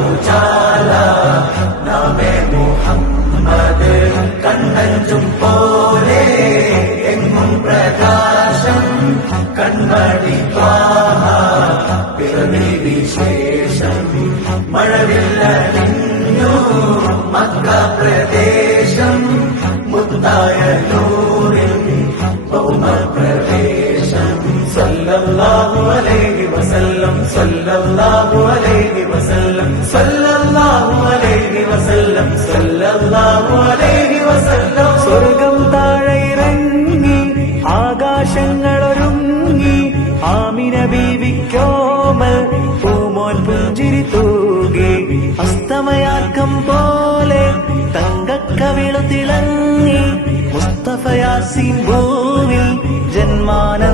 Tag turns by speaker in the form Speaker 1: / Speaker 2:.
Speaker 1: ഊജാല നമേ മുഹമ്മദ് കണ്ണഞ്ചും പോലെ എങ്ങും പ്രകാശം കൺമണി ത്വാഹ പിറവി വിശേഷം മഴവില്ല നിന്നു മക്ക പ്രദേശം മുത്തായ നൂറിൽ ബഹുമതി സല്ലല്ലാഹു അലൈഹി വസല്ലം സല്ലല്ലാഹു അലൈഹി വസല്ലം സല്ലല്ലാഹു അലൈഹി വസല്ലം സല്ലല്ലാഹു അലൈഹി വസല്ലം.
Speaker 2: സ്വർഗം താഴെ ഇറങ്ങി ആകാശങ്ങളൊരുങ്ങി ആമിന ബീവിക്കോമൽ പൂമോൻ പുഞ്ചിരി തൂകി അസ്തമയാക്കം പോലെ തങ്കക്കവിളു തിളങ്ങി മുസ്തഫയാസിൻ ഭൂമി